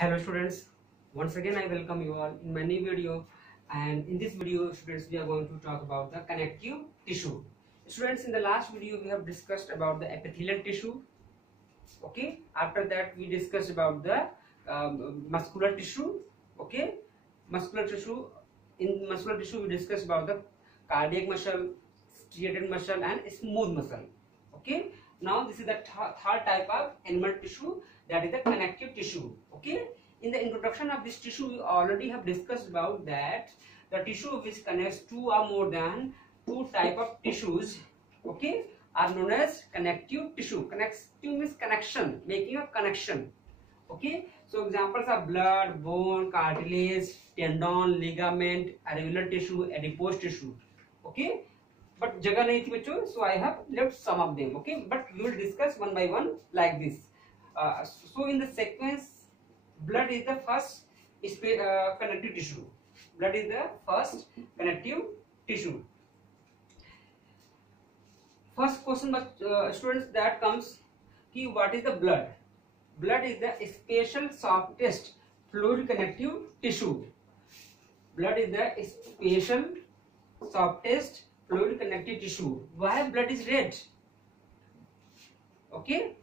Hello students, once again I welcome you all in my new video, and in this video students we are going to talk about the connective tissue. Students, in the last video we have discussed about the epithelial tissue. Okay, after that we discussed about the muscular tissue. Okay, muscular tissue. In muscular tissue we discussed about the cardiac muscle, striated muscle and smooth muscle. Okay, now this is the third type of animal tissue, that is the connective tissue. Okay, in the introduction of this tissue we already have discussed about that the tissue which connects two or more than two type of tissues, okay, are known as connective tissue. Connective means connection, making a connection. Okay, so examples are blood, bone, cartilage, tendon, ligament, articular tissue, adipose tissue. Okay, but जगह नहीं थी बच्चों, so I have left some of them. Okay, but we will discuss one by one like this. So in the sequence, blood is the first connective tissue. Blood is the first connective tissue. First question, students, that comes कि what is the blood? Blood is the special softest fluid connective tissue. Blood is the special softest fluid connective tissue. Why blood is red? Okay,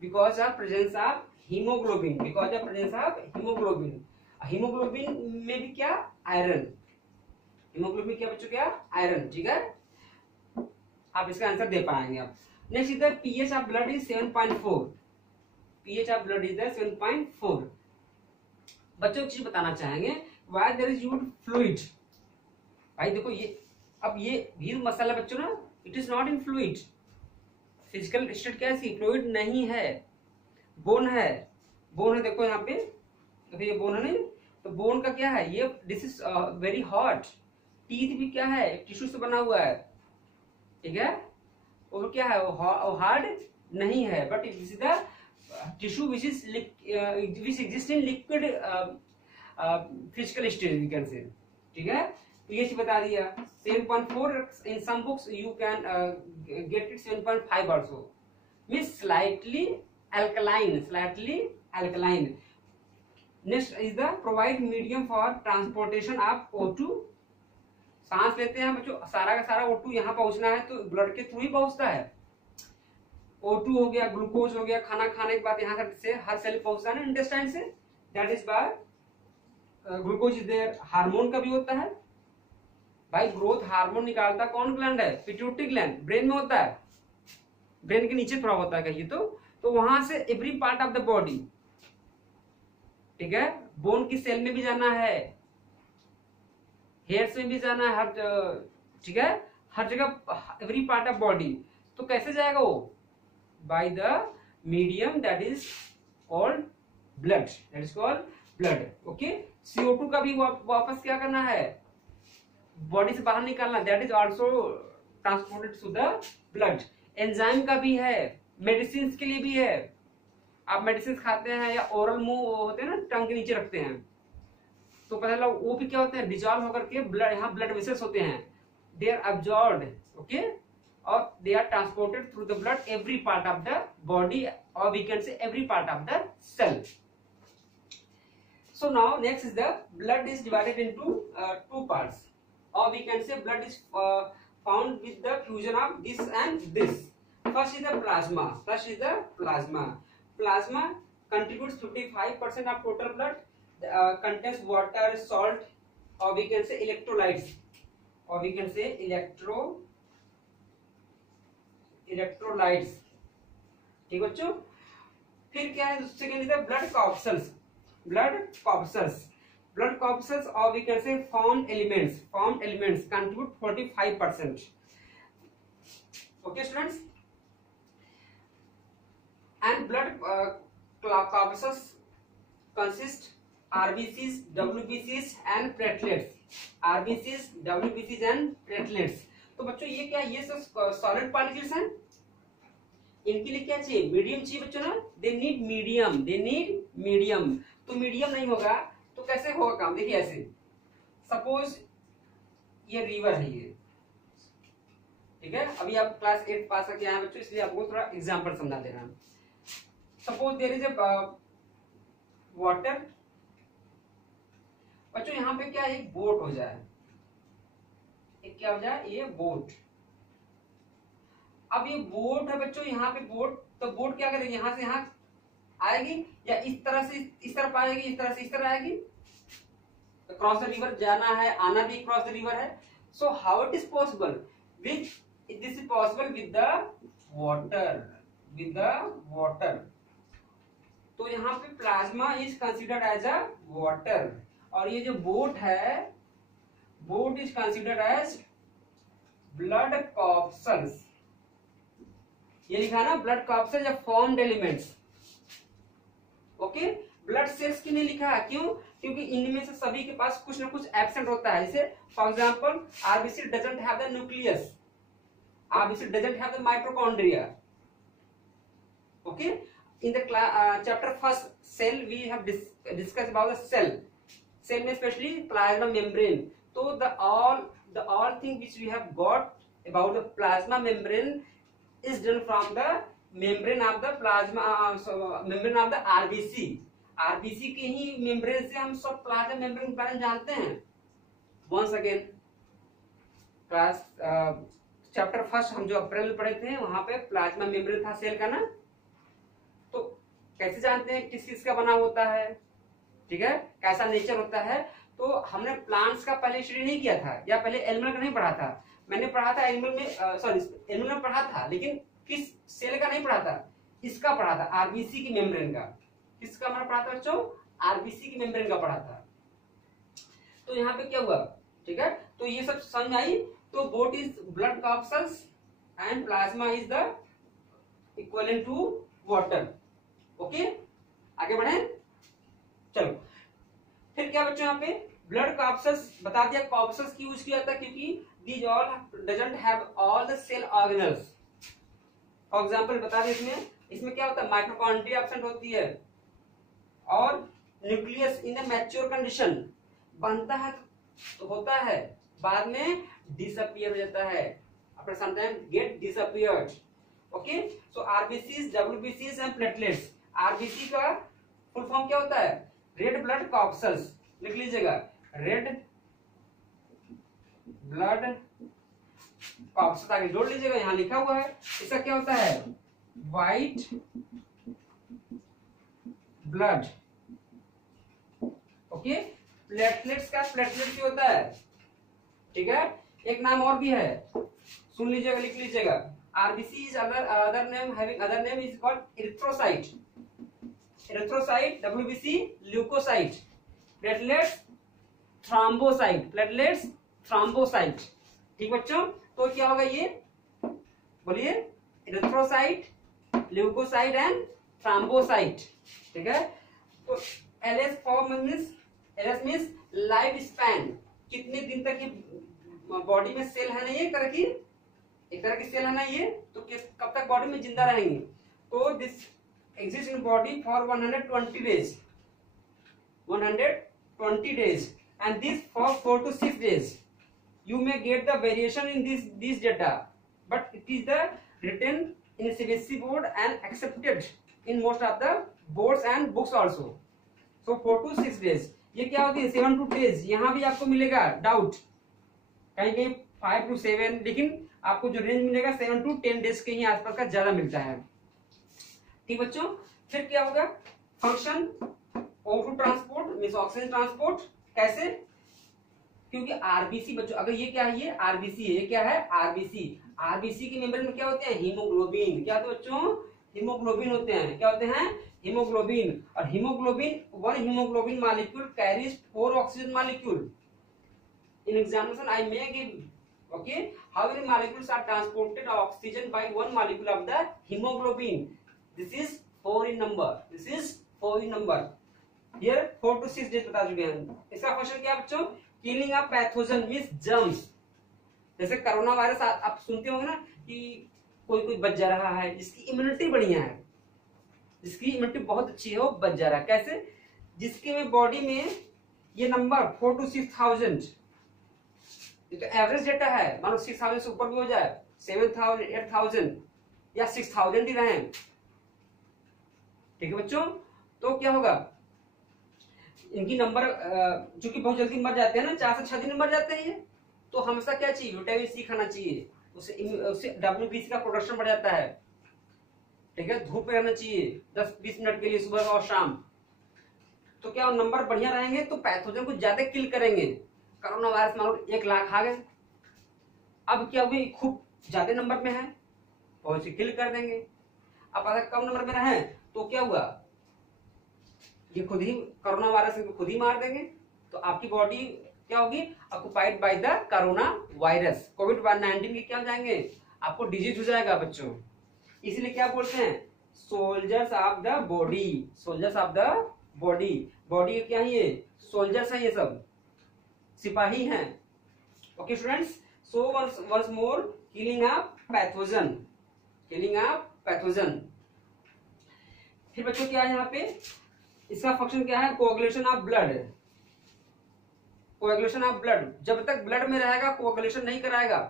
because of presence of hemoglobin. Because of presence of hemoglobin. hemoglobin में भी क्या, iron. hemoglobin क्या बच्चों, क्या iron. ठीक है, आप इसका आंसर दे पाएंगे आप. नेक्स्ट इधर pH of blood is 7.4. pH of blood is 7.4. बच्चों एक चीज बताना चाहेंगे, why there is used fluid. भाई देखो, ये मसाला बच्चों ना, it is not in fluid. Physical state क्या है, फ्लूइड नहीं है, बोन है. बोन है, देखो यहाँ पे, देखो ये बोन है नहीं, तो बोन का क्या है, ये this is very hot. Teeth भी क्या है, टिश्यू से बना हुआ है. ठीक है, और क्या है, वो हार्ड नहीं है, but this is the tissue which exist in liquid physical state we can say. ठीक है, तो ये चीज बता दिया. 7.4 in some books you can get it 7.5 also, means slightly alkaline. Next is the provide medium for transportation of O2. सांस लेते हैं बच्चों, सारा का सारा O2 यहाँ पहुंचना है तो ब्लड के थ्रू ही पहुंचता है. O2 हो गया, ग्लूकोज हो गया, खाना खाने के बाद यहाँ से हर सेल पहुंचता है ना इंटेस्टाइन से, that is by glucose is there. Hormone का भी होता है भाई, ग्रोथ हार्मोन निकालता कौन ग्लैंड है, पिट्यूटरी ग्लैंड. ब्रेन में होता है, ब्रेन के नीचे थोड़ा होता है कहिए तो वहां से every part of the body. ठीक है, बोन की सेल में भी जाना है, हेयर्स में भी जाना है, हर, ठीक है, हर जगह, एवरी पार्ट ऑफ बॉडी. तो कैसे जाएगा वो, by the medium that is called blood. That is called blood. Okay, CO2 का भी वापस क्या करना है, बॉडी से बाहर निकालना, that is also transported to the blood. Enzyme का भी है, मेडिसिन के लिए भी है. आप मेडिसिन खाते हैं या ओरल मुंह होते हैं ना, टंग के नीचे रखते हैं, तो पता चला वो भी क्या होते हैं, डिजॉल्व होकर के ब्लड, यहाँ ब्लड वेसल्स होते हैं, दे आर अब्जॉर्ब्ड. ओके, और they are transported through the blood every part of the body, और we can say every part of the cell. So now next is the blood is divided into two parts, or we can say blood is found with the fusion of this and this. First is the plasma. Plasma contributes 55% of total blood. Contains water, salt, or we can say electrolytes, electrolytes. ठीक बच्चों, फिर क्या है, second is the blood corpuscles. Blood corpuscles, or we can say formed elements contribute 45%. Okay students, and blood corpuscles consist RBCs, WBCs and platelets. तो बच्चों ये क्या, ये सब सॉलिड पार्टिकल्स हैं. इनके लिए क्या चाहिए, मीडियम चाहिए बच्चों ना. They need medium. तो मीडियम नहीं होगा तो कैसे होगा काम, देखिए ऐसे. सपोज ये रिवर है, ये ठीक है, अभी आप क्लास 8 पास करके आए बच्चों, इसलिए आपको थोड़ा एग्जांपल समझा दे रहा हूं. Suppose there is water. बच्चों यहाँ पे क्या एक बोट हो जाए, एक क्या हो जाए, ये बोट। अब ये बोट है बच्चों, यहाँ पे बोट, तो बोट क्या करेगी, यहाँ से यहाँ आएगी या इस तरह से इस तरफ आएगी, इस तरह से इस तरह आएगी। तो क्रॉस द रिवर जाना है, आना भी क्रॉस द रिवर है। So how it is possible with, this is possible with the water, with the water. तो यहाँ पे plasma is considered as a water, और ये जो बोट है, boat is considered as blood corpuscles. ये लिखा है ना, ब्लड कॉर्पसल्स या formed elements. Okay, blood cells क्यों नहीं लिखा है, क्यों? क्योंकि इनमें से सभी के पास कुछ ना कुछ एब्सेंट होता है। जैसे for example RBC doesn't have the nucleus, RBC doesn't have the mitochondria. Okay, in the chapter first cell we have discussed about the cell में especially plasma membrane. So the all thing which we have got about the plasma membrane is done from the membrane of the plasma, membrane of the RBC. RBC के ही membrane से हम सब plasma membrane के बारे में जानते हैं। Once again class chapter first हम जो अप्रैल में पढ़े थे वहां पे प्लाज्मा मेम्ब्रेन था सेल का ना। तो कैसे जानते हैं किस चीज का बना होता है, ठीक है, कैसा नेचर होता है। तो हमने प्लांट्स का पहले स्टडी नहीं किया था, या पहले एनिमल का नहीं पढ़ा था। मैंने पढ़ा था एनिमल में, सॉरी एनिमल में पढ़ा था, लेकिन किस सेल का नहीं पढ़ा था, इसका पढ़ा था, आरबीसी की मेम्ब्रेन का। किसका मैंने पढ़ा था बच्चों, आरबीसी की मेम्ब्रेन का पढ़ा था। तो यहाँ पे क्या हुआ, ठीक है, तो ये सब समझ आई। तो boat is blood corpuscles and plasma is the equivalent to water. Okay, आगे बढ़े, चलो। फिर क्या बच्चों, यहाँ पे ब्लड कॉर्पसल्स बता दिया। कॉर्पसल्स की यूज किया था क्योंकि these all doesn't have all the cell organelles. For example बता दें, इसमें क्या होता है, माइटोकॉन्ड्रिया एब्सेंट होती है, और nucleus in the mature condition बनता है तो होता है, बाद में डिसअपियर हो जाता है, अपने sometime get disappeared. Okay, so RBCs, डब्ल्यूबीसीज एंड प्लेटलेट्स। आरबीसी का फुल फॉर्म क्या होता है, रेड ब्लड कॉर्पसल्स। लिख लीजिएगा, रेड ब्लड कॉर्पसल्स, आगे जोड़ लीजिएगा, यहां लिखा हुआ है। इसका क्या होता है, व्हाइट ब्लड। ओके, प्लेटलेट्स का प्लेटलेट क्या होता है, ठीक है, एक नाम और भी है, सुन लीजिएगा, लिख लीजिएगा। RBC is other name, having other name is called erythrocyte. Erythrocyte, WBC leukocyte, platelets thrombocyte, platelets thrombocyte। ठीक बच्चों, तो क्या होगा ये, बोलिए, erythrocyte, leukocyte and thrombocyte। ठीक है, तो LS form means life span, कितने दिन तक ये बॉडी में सेल है ना, ये तरह की एक तरह की सेल है ना ये, तो कब तक बॉडी में जिंदा रहेंगे। तो this exist in body for 120 days, 120 days, and this for 4 to 6 days। You may get the variation in this data, but it is the written in CBSE board and accepted in most of the boards and books also। So 4 to 6 days, ये क्या होती है, 7 to 10 days। यहाँ भी आपको मिलेगा doubt, कहीं कहीं 5 to 7, लेकिन आपको जो रेंज मिलेगा 7 to 10 डेज के ही आसपास का ज्यादा मिलता है। ठीक बच्चों, फिर क्या होगा, function O2 transport means oxygen transport. कैसे, क्योंकि आरबीसी बच्चों, अगर ये क्या है, ये आरबीसी है, ये क्या है, आरबीसी। आरबीसी की मेम्ब्रेन में क्या होते हैं, हीमोग्लोबिन। क्या होते हैं बच्चों, हीमोग्लोबिन होते हैं। क्या होते हैं, हीमोग्लोबिन। और haemoglobin, one haemoglobin molecule carries 4 oxygen molecule. In examination I may give, okay, how many molecules are transported oxygen by one molecule of the hemoglobin? This is 4 in number, this is 4 in number। here 4 to 6 days बता चुके हैं। इसका question क्या बच्चों, killing of pathogen means germs. जैसे corona virus आप सुनते होंगे ना कि कोई बच जा रहा है, जिसकी इम्यूनिटी बढ़िया है, जिसकी इम्यूनिटी बहुत अच्छी है, वो बच जा रहा है। कैसे, जिसके में बॉडी में ये नंबर 4 to 6,000, तो एवरेज डेटा है, मानो 6,000 से ऊपर भी हो जाए, 7,000, 8,000 या 6,000 ही रहे। ठीक है बच्चों, तो क्या होगा, इनकी नंबर चूंकि बहुत जल्दी मर जाते हैं ना, 4 से 6 दिन में मर जाते हैं ये, तो हमेशा क्या चाहिए, विटामिन सी खाना चाहिए, उससे WBC का प्रोडक्शन बढ़ जाता है। ठीक है, धूप में रहना चाहिए 10-20 मिनट के लिए सुबह और शाम। तो क्या नंबर बढ़िया रहेंगे तो पैथोजन को ज्यादा किल करेंगे। कोरोना वायरस मान लो 1 लाख आ गए, अब क्या हुई, खूब ज्यादा नंबर में है, बहुत से किल कर देंगे। अब अगर कम नंबर में रहे तो क्या हुआ, ये खुद ही कोरोना वायरस को खुद ही मार देंगे। तो आपकी बॉडी क्या होगी, occupied by the corona virus, कोविड-19 के क्या हो जाएंगे, आपको डिजीज हो जाएगा बच्चों। इसलिए क्या बोलते हैं, soldiers of the body, soldiers of the body. Body क्या है, ये सोल्जर्स है, ये सब सिपाही हैं। Okay students, so once more, killing of pathogen, killing of pathogen. फिर बच्चों क्या है यहाँ पे, इसका फंक्शन क्या है, coagulation of blood, coagulation of blood. जब तक ब्लड में रहेगा कोएगुलेशन नहीं कराएगा,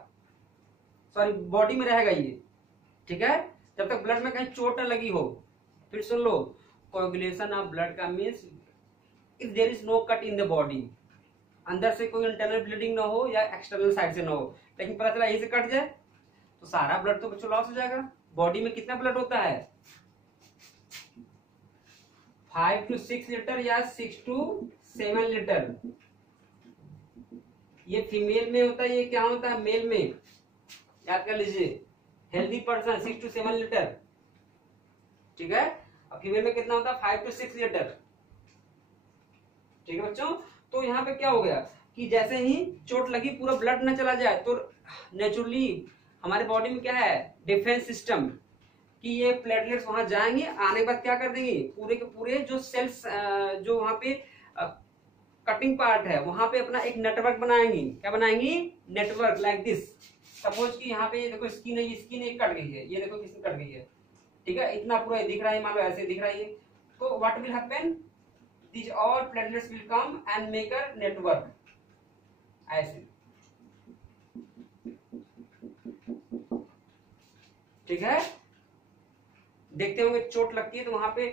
सॉरी बॉडी में रहेगा ये। ठीक है, जब तक ब्लड में कहीं चोट न लगी हो। फिर सुन लो, कोएगुलेशन ऑफ ब्लड का means if there is no cut in the body, अंदर से कोई इंटरनल ब्लीडिंग ना हो या एक्सटर्नल साइड से ना हो, लेकिन पता चला यहीं से कट जाए तो सारा ब्लड तो बच्चों लॉस हो जाएगा। बॉडी में कितना ब्लड होता है, 5 to 6 लीटर या 6 to 7 लीटर। ये फीमेल में होता है, ये क्या होता है मेल में, याद कर लीजिए। हेल्दी पर्सन 6 to 7 लीटर, ठीक है। अब फीमेल में कितना होता है, 5 to 6 लीटर। ठीक है बच्चों, तो यहाँ पे क्या हो गया कि जैसे ही चोट लगी पूरा ब्लड न चला जाए तो नेचुरली हमारे बॉडी में क्या है, डिफेंस सिस्टम, कि ये प्लेटलेट्स वहां जाएंगे, आने के बाद क्या कर देंगे, पूरे के पूरे जो सेल्स जो वहां पे कटिंग पार्ट है वहां पे अपना एक नेटवर्क बनाएंगी। क्या बनाएंगी, नेटवर्क लाइक दिस। सपोज कि यहाँ पे ये देखो स्किन है, ये स्किन एक कट गई है, ये देखो किसने कट गई है, ठीक है, इतना पूरा दिख रहा है, मान लो ऐसे दिख रहा है। तो what will happen, these all platelets will come and make a network, ऐसे। ठीक है, देखते होंगे चोट लगती है तो वहां पे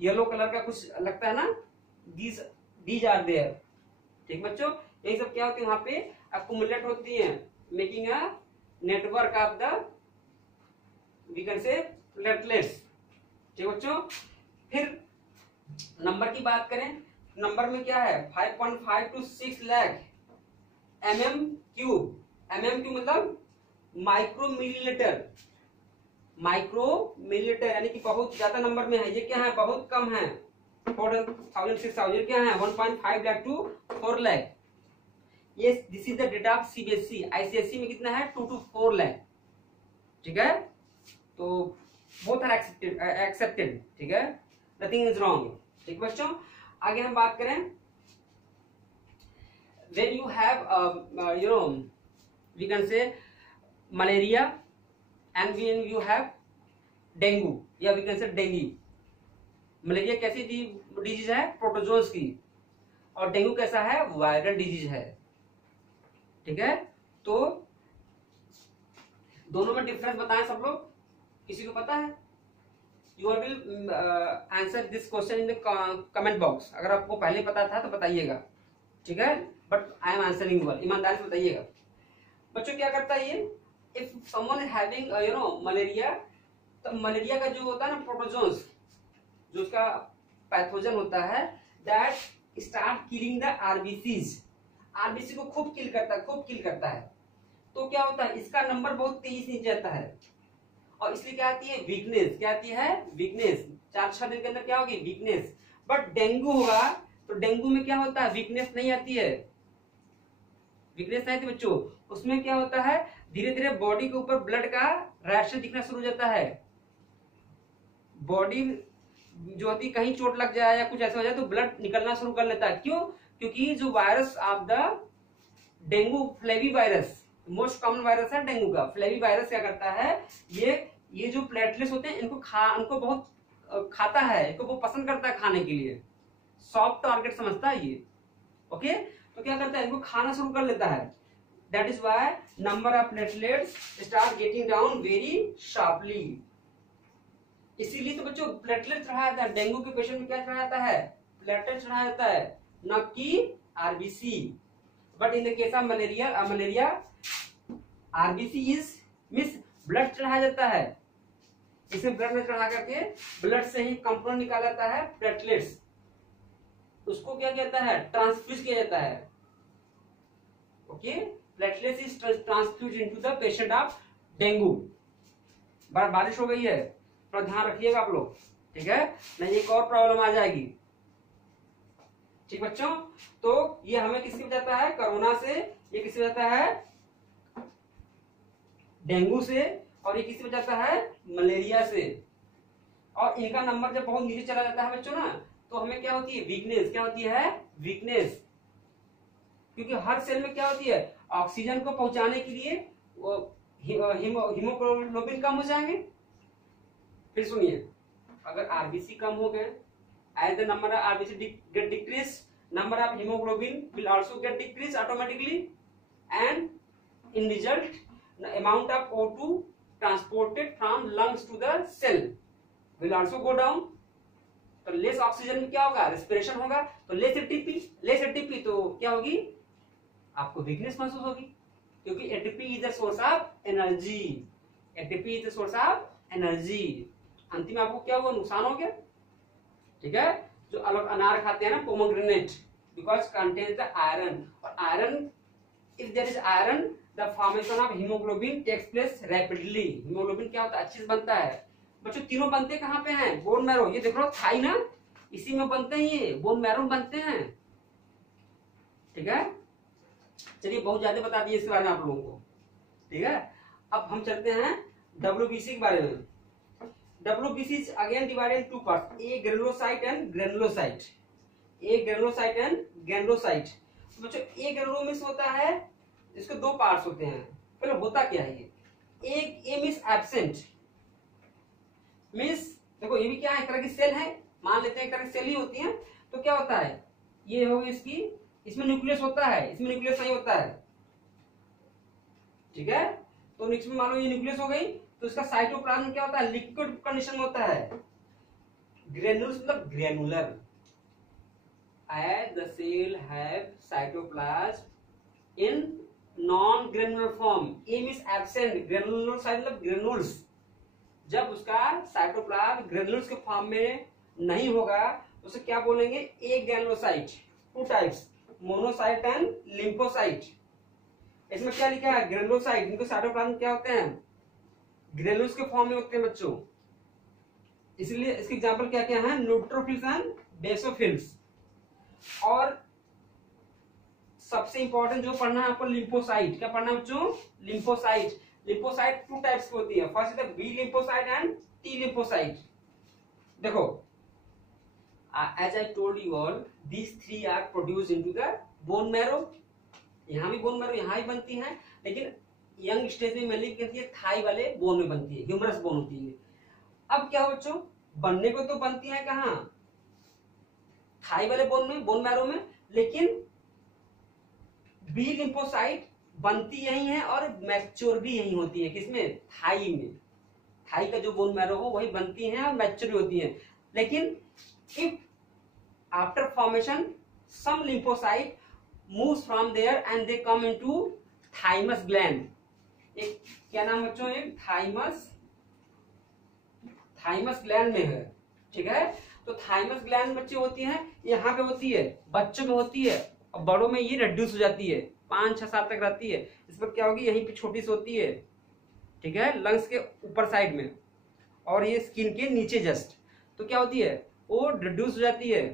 येलो कलर का कुछ लगता है ना, these are there। ठीक बच्चों, यही सब क्या होती है, वहां पे accumulate होती है, making a network of the we can say platelets। ठीक बच्चों, फिर नंबर की बात करें, नंबर में क्या है 5.5 to 6 लाख mm³ मतलब माइक्रो मिलीलीटर, माइक्रो मिलीलीटर यानी कि बहुत ज्यादा नंबर में है। ये क्या है, बहुत कम है, 4,000 6,000 क्या है 1.5 लाख to 4 लाख। ये this is the data of CBSE। ICSE में कितना है 2 to 4 लाख। ठीक है, तो बोथ आर एक्सेप्टेड। ठीक है, नथिंग इज रॉन्ग। ठीक बच्चों, आगे हम बात करें, when you have you know we can say malaria and when you have dengue या we can say dengue। Malaria कैसी डिजीज है, प्रोटोजोन्स की, और डेंगू कैसा है, वायरल डिजीज है। ठीक है, तो दोनों में डिफरेंस बताएं सब लोग, किसी को पता है? You will answer this question in the comment box। अगर आपको पहले पता था तो बताइएगा, ठीक है, but I am answering one, ईमानदारी से बताइएगा। बच्चों क्या करता है ये, if someone is having malaria, तो मलेरिया का जो होता है ना प्रोटोजोन्स, जो उसका पैथोजन होता है, that start killing the RBCs. RBC को खूब किल करता है। तो क्या होता है, इसका नंबर बहुत तेजी से नीचे आता है, और इसलिए क्या आती है, वीकनेस। क्या आती है, वीकनेस। 4-6 दिन के अंदर क्या होगी, वीकनेस। बट डेंगू होगा तो डेंगू में क्या होता है, वीकनेस नहीं आती है, वीकनेस नहीं आती बच्चों। उसमें क्या होता है, धीरे धीरे बॉडी के ऊपर ब्लड का रैशेस दिखना शुरू हो जाता है। बॉडी जो होती, कहीं चोट लग जाए या कुछ ऐसा हो जाए तो ब्लड निकलना शुरू कर लेता है। क्यों, क्योंकि जो virus of the dengue, flavi virus, most common virus है डेंगू का। फ्लेवी वायरस क्या करता है, ये जो प्लेटलेट्स होते हैं इनको बहुत खाता है, इनको वो पसंद करता है खाने के लिए, सॉफ्ट टारगेट समझता है ये। ओके, तो क्या करता है, इनको खाना शुरू कर लेता है। That is why number of platelets start getting down very sharply. इसीलिए तो बच्चों प्लेटलेट्स रहा था, डेंगू के पेशेंट में क्या रहा है, प्लेटलेट चढ़ाया जाता है, न कि RBC. But in the case of malaria RBC is means blood चढ़ाया जाता है। इसमें ब्लड में चढ़ा करके ब्लड से ही कंपोनेंट निकाला जाता है प्लेटलेट्स, उसको क्या कहता है, ट्रांसफ्यूज किया जाता है। Okay, platelets is transfuse into the patient of dengue. बारिश हो गई है, थोड़ा ध्यान रखिएगा आप लोग, ठीक है, नहीं एक और प्रॉब्लम आ जाएगी। ठीक बच्चों, तो ये हमें किससे बचाता है, कोरोना से, ये किससे बचाता है, डेंगू से, और ये किससे बचाता है, मलेरिया से। और इनका नंबर जब बहुत नीचे चला जाता है बच्चों ना, तो हमें क्या होती है, वीकनेस। क्या होती है, वीकनेस। क्योंकि हर सेल में क्या होती है, ऑक्सीजन को पहुंचाने के लिए हीमोग्लोबिन कम हो जाएंगे। फिर सुनिए, अगर आरबीसी कम हो गए, as the number of RBC get decrease, number of hemoglobin will also get decreased automatically, and in result the amount of O2 transported from lungs to the cell will also go down। तो less oxygen में क्या होगा, respiration होगा, तो less ATP तो क्या होगी, आपको वीकनेस महसूस होगी, क्योंकि ATP is the source of energy. ATP is the source of energy. अंतिम आपको क्या हुआ, नुकसान हो गया। ठीक है, जो अलग अनार खाते हैं ना, pomegranate, because contains the iron, और iron, if there is iron the formation of haemoglobin takes place rapidly. Haemoglobin क्या होता है, अच्छे से बनता है। बच्चों तीनों बनते कहाँ पे हैं, बोन मैरो। ये देख लो थाई ना, इसी में बनते हैं, ये बोन मैरो में बनते हैं। ठीक है, चलिए बहुत ज्यादा बता दिए इसके बारे में आप लोगों को। ठीक है, अब हम चलते हैं डब्ल्यूबीसी के बारे में। WBC is again divided in two parts, A granulocyte and granulocyte। A granulocyte and granulocyte। तो बच्चों A granulocyte होता है, इसके दो पार्ट्स होते हैं। पहले होता क्या है ये, A मींस एब्सेंट, मींस देखो ये भी क्या है, एक तरह की सेल है, मान लेते हैं एक तरह की सेल ही होती है। तो क्या होता है, ये होगी इसकी, इसमें न्यूक्लियस होता है, इसमें न्यूक्लियस नहीं होता है। ठीक है, तो इसमें मान लो ये न्यूक्लियस हो गई, तो इसका साइटोप्लाज्म क्या होता है, लिक्विड कंडीशन में होता है। ग्रेन्यूल्स मतलब granular, as the cell have cytoplasm in non granular form. A means absent, granular site मतलब ग्रेनुल्स। जब उसका साइटोप्लाज्म ग्रेनुल्स के फॉर्म में नहीं होगा तो उसे क्या बोलेंगे, a granulocyte. Two types, monocyte and lymphocyte. इसमें क्या लिखा है, ग्रेनुलोसाइट, इनके साइटोप्लाज्म क्या होते हैं, ग्रेनुल्स के फॉर्म में होते हैं बच्चों। इसलिए इसके एग्जांपल क्या क्या है, न्यूट्रोफिल्स एंड बेसोफिल्स। और सबसे इंपॉर्टेंट जो पढ़ना है आपको, लिम्फोसाइट। क्या पढ़ना है बच्चों, लिम्फोसाइट। लिम्फोसाइट टू टाइप्स की होती है, first is B lymphocyte and T lymphocyte. देखो as I told you all, these three are produced into the bone marrow. यहाँ भी बोन मैरो यहाँ ही बनती है, लेकिन यंग स्टेज में मेनली बनती है थाई वाले बोन में बनती है, ह्यूमरस बोन होती है। अब क्या हो बच्चों, बनने को तो बनती है कहाँ, थाई वाले बोन में, बोन मैरो में, लेकिन बी लिम्फोसाइट बनती यही है और मैच्योर भी यही होती है। किसमें, थाई में। थाई का जो बोन मैरो हो वही बनती है और मैच्योर भी होती है। लेकिन if after formation some lymphocyte moves from there and they come into thymus gland। एक क्या नाम बच्चों, एक थाइमस ग्लैंड में है। ठीक है, तो थाइमस ग्लैंड बच्चे होती है, यहाँ पे होती है, बच्चों में होती है, और बड़ों में ये रिड्यूस हो जाती है, 5-6 साल तक रहती है। इस पर क्या होगी, यहीं पे छोटी सी होती है। ठीक है, लंग्स के ऊपर साइड में, और ये स्किन के नीचे जस्ट। तो क्या होती है, वो रिड्यूस हो जाती है।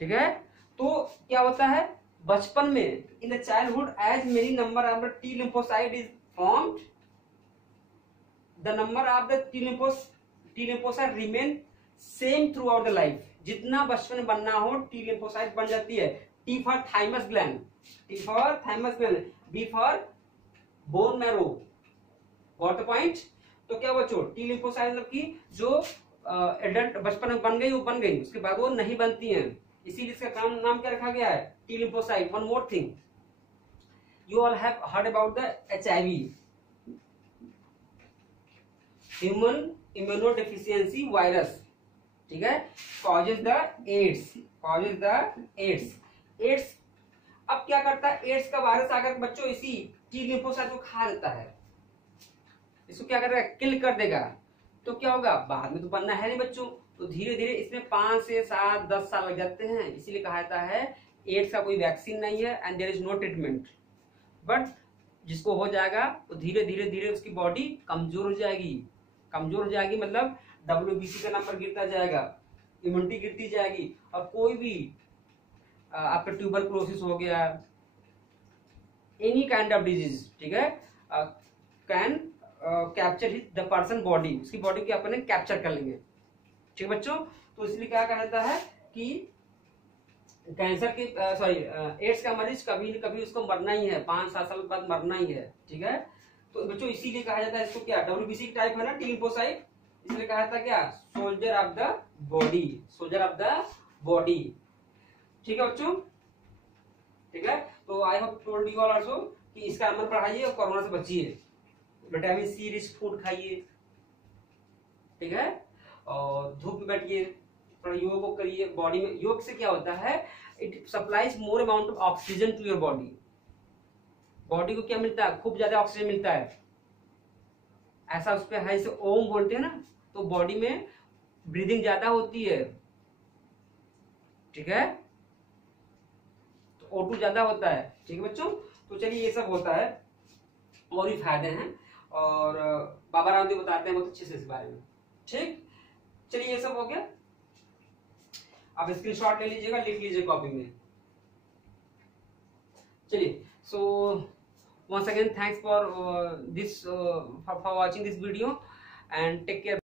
ठीक है, तो क्या होता है, बचपन में, in the childhood age many number of the T lymphocyte is formed, the number of the T lymphocyte remain same throughout the life. जितना बचपन में बनना हो, टी लिम्फोसाइट बन जाती है। T for thymus gland, T for thymus gland, B for bone marrow. Got the point. तो क्या बच्चों, टी लिम्फोसाइट मतलब की जो एडल्ट बचपन में बन गई वो बन गई, उसके बाद वो नहीं बनती हैं, इसीलिए इसका नाम क्या रखा गया है, T lymphocyte. One more thing, you all have heard about the HIV, human immunodeficiency virus. ठीक है, causes the AIDS, causes the AIDS. AIDS अब क्या करता है, एड्स का वायरस आकर बच्चों इसी टी लिम्फोसाइट को खा देता है, इसको क्या करेगा, किल कर देगा। तो क्या होगा, बाद में तो बनना है नहीं बच्चों, तो धीरे धीरे इसमें 5 से 7 10 साल लग जाते हैं। इसीलिए कहा जाता है एड्स का कोई वैक्सीन नहीं है and there is no treatment. But जिसको हो जाएगा वो धीरे धीरे धीरे उसकी बॉडी कमजोर हो जाएगी, कमजोर हो जाएगी मतलब WBC का नंबर गिरता जाएगा, इम्यूनिटी गिरती जाएगी, और कोई भी आपका ट्यूबरक्लोसिस हो गया, एनी काइंड ऑफ डिजीज, ठीक है, can capture the person body, उसकी बॉडी को अपने कैप्चर कर लेंगे, ठीक है बच्चों। तो इसलिए क्या कहा जाता है कि कैंसर के एड्स का मरीज कभी न कभी उसको मरना ही है, 5-7 साल बाद मरना ही है, ठीक है। तो बच्चों इसीलिए कहा जाता है इसको क्या, WBC टाइप है ना टी लिम्फोसाइट, इसलिए कहा जाता है क्या, soldier of the body, soldier of the body, ठीक है बच्चों, ठीक है। तो I hope told you all also कि इसका अमल बढ़ाइए और कोरोना से बचिए, विटामिन सी रिच फूड खाइए, ठीक है, और धूप में बैठिए, थोड़ा योग करिए बॉडी में। योग से क्या होता है, it supplies more amount of oxygen to your body, body को क्या मिलता है, खूब ज्यादा ऑक्सीजन मिलता है, ऐसा उस पर हाई से ओम बोलते हैं ना, तो बॉडी में ब्रीदिंग ज्यादा होती है, ठीक है, तो O2 ज्यादा होता है, ठीक है बच्चों। तो चलिए ये सब होता है, और भी फायदे हैं, और बाबा रामदेव बताते हैं बहुत अच्छे से इस बारे में, ठीक। चलिए ये सब हो गया, आप स्क्रीनशॉट ले लीजिएगा, लिख लीजिए कॉपी में। चलिए, सो once again thanks for this for watching this video and take care।